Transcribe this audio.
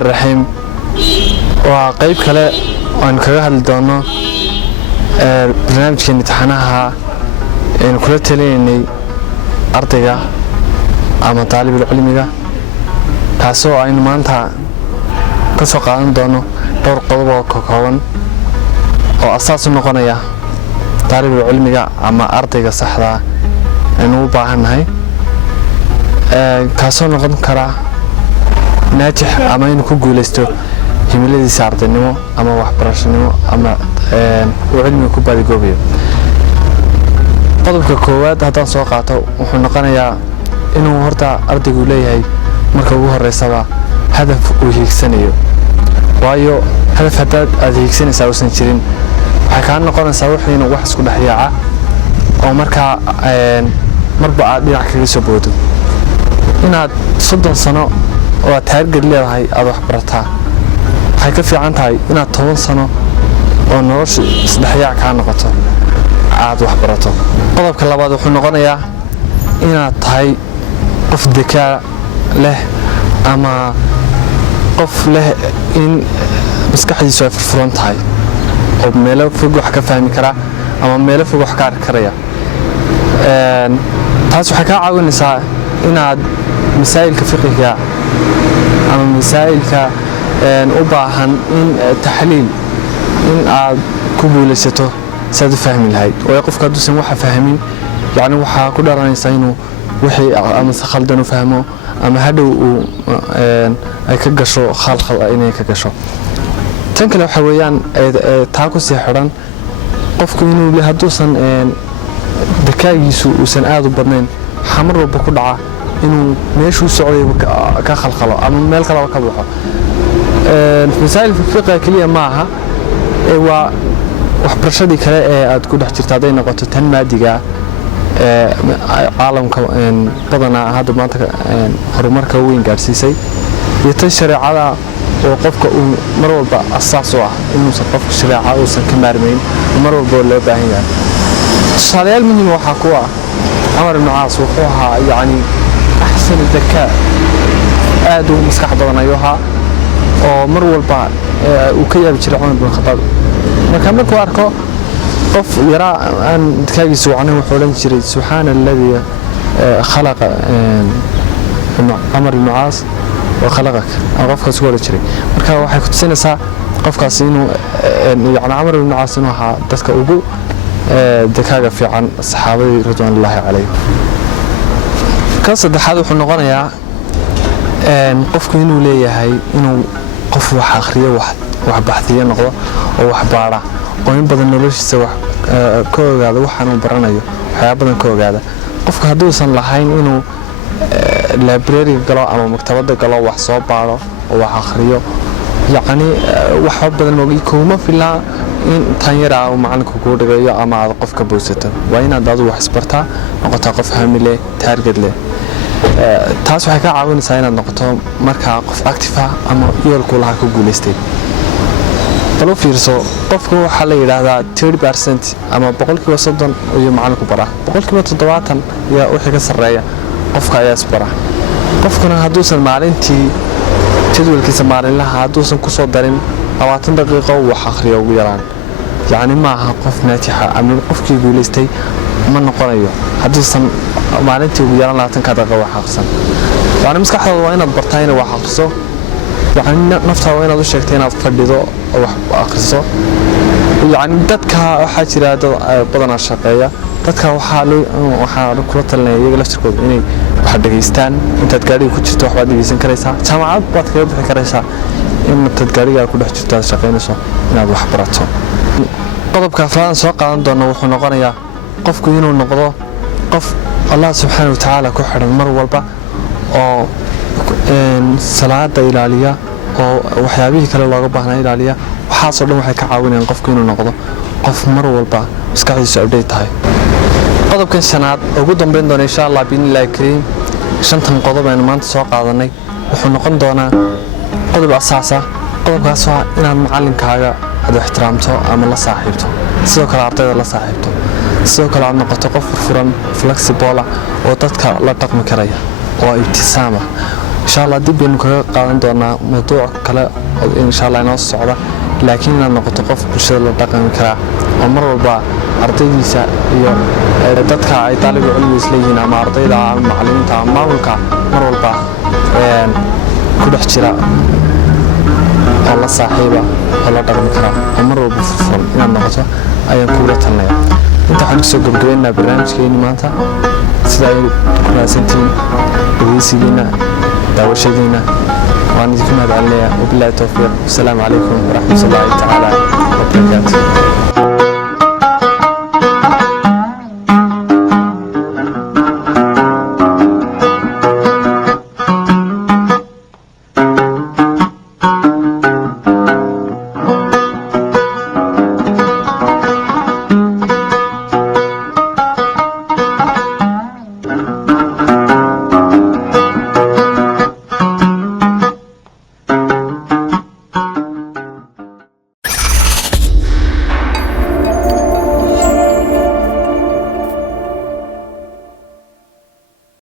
الرحيم وقيب كلا وأن كره الدونا برنامج كنتحناها إن كل تليني أرتجا أما طالب العلمية تاسو أين ما أنت كسوق عن دونا دور قلبه كوكوان أو أساس النقطة طالب العلمية أما أرتجا صحراء إنه باهن هاي كاسو نقدم كرا ناجح أما إنه كوجولستو هميلة سارت النمو أما واحد برش النمو أما وعلمي كوبادي جوبيو قدم كقوات هذا سوقاته وحنا يا إنه هرتا أرضي قولي هاي مركبوها الرئيسة هدف وهيك سنيو وايو هدف هذا هيك سنة سووا سنتين حكان نقارن سووا حين واحد كل حياة أو مركا مربع دينك يسبوده هنا صدق سنة وتهرج اللي هاي أروح برتها هاي كيف عنتها هنا 10 سنة ونورش صدحياء كان نقطة عاد وحبرته قضب كلا بعض وحنا قنيا هنا هاي قف ذكاء له أما قف له إن بس كحدي سوي في الفرونت هاي أو ميله فوق وحكا فاهم كرا أما ميله فوق وحكا كريا تاسو حكا عاون نساء هنا مسائل كفقهية أما مسائل ك أباهن إن تحليل إن كوبولسته ساد فهم الهاي ويقف كادو سموحة فاهمين يعني وحا كل راني سينو وحي أما سخلدنو فهمه أما هادو أي كجشو خلق إني كجشو تنك لو حويان تاكو سحران قف كينو لهدوسن ذكاء يسوع وسنآدو بدنين حمر بكل عا إنه ماشوا سعودي كخلق الله أما مال كلا وكبوحه مسائل في الفقه كلية معها وحبرشدي كلا تكون احترت هذين نقطة تنمادية عالم بدنا هذا منطقة هرمر كوين قارسيسي يتشرع على وقفك مرور بأساسه إنه سقف الشريعة وسن كمارمين ومرور بوله باهيان الشريعة منهم وحكوا عمر بن عاص وقوها يعني أحسن الذكاء آدو مسكح بدنا يوها ومرور با وكيا بشرعون بن الخطاب ما كان لك واركو قف يرى أن تكاجسوا عنه وحولن شريد سبحان الذي خلق عمر بن عاص وخلقك قفك سوى الشريد مركا waxay ku tusinaysaa qofkaas inuu yani Amr ibn Aas inuu ahaa dadka ugu dakaaga fiican saxaabadii radiyallahu alayhim ka saddexaad wuxuu noqonayaa qofku inuu leeyahay inuu qof wax akhriyo wax baxdiyo noqdo oo wax baara oo in badan noloshiisa wax ka ogaado waxaan uu baranayo waxyaabo badan ka ogaada qofka hadduu san lahayn inuu library galo ama maktabada galo wax soo baaro oo wax akhriyo يعني wax badan oo kuma filaa in tan yar ah macalinku ku dhigayo ama aad qof ka boosata waa inaad aad wax isbartaa noqoto qof hamile target leh taas waxay ka caawinaysaa inaad noqoto marka qof active ah ama yoolku laha ku guuleystay talo fiirso qofku waxa la yiraahdaa 30% ama 30% iyo macalinku bara 70% ya wixii ka sareeya qofka ayaa isbara qofkuna haduusan maalintii jadwalkiisa maalinlaha haduusan ku soo darin 20 daqiiqo wax akhriyo ugu yaraan yani ma aha qof naatixa ama qofkii guuleystay ma noqonayo haduusan maalintii ugu yaraan 20 daqiiqo wax akhrisan yani maskaxdaada waa inaad bartaa inaad wax akhriso yani naftaada waa inaad u sheegtay inaad fadhido wax akhriso yani dadka waxa jira dad badan shaqeeya dadka waxa kula talinaya iyaga laftirkooda inay wax dhageystaan intaad gaariga ku jirto wax baad dhageysan karaysaa jaamacad baad kaga bixi karaysaa intaad gaariga ku dhex jirto shaqeynayso inaad wax barato qodobka afraad soo qaadan doono wuxuu noqonayaa qofku inuu noqdo qof Allah subhanahu wa ta'ala ku xiran mar walba oo salaada ilaaliya oo waxyaabihii kale looga baahnaa ilaaliya waxaas oo dhan waxay ka caawinayaan qofku inuu noqdo qof mar walba maskaxdiisu update tahay qodobkan shanaad ugu dambeyn doona insha Allah billahi kariim shantan qodob aynu maanta soo qaadanay wuxuu noqon doonaa qodob asaas ah qodobkaas waa inaad macallinkaaga aad ixtiraamto ama la saaxiibto sidoo kale ardayda la saaxiibto sidoo kale aad noqoto qof furan flexible oo dadka la dhaqmi karaya oo ibtisaama insha Allah dib baynu kaga qaadan doonaa mowduuc kale insha Allah inoo socda laakiin inaad noqoto qof bulshada la dhaqmi kara oo mar walba ardaydiisa iyo dadka ay taalibu cilmi isleeyihiin ama ardayda ama macallimiinta ama maamulka mar walba ku dhex jira oo la saaxiiba oo la dhaqmi kara oo mar walba furfuran inaad noqoto ayaan kugula talinayaa inta waxaan kusoo gabagabeynaa barnaamijkeeni maanta sida ay ku raadsantihiin dhegeysigiina daawashadiina وأنا كنا عليها وبالله التوفيق. السلام عليكم ورحمة الله تعالى وبركاته.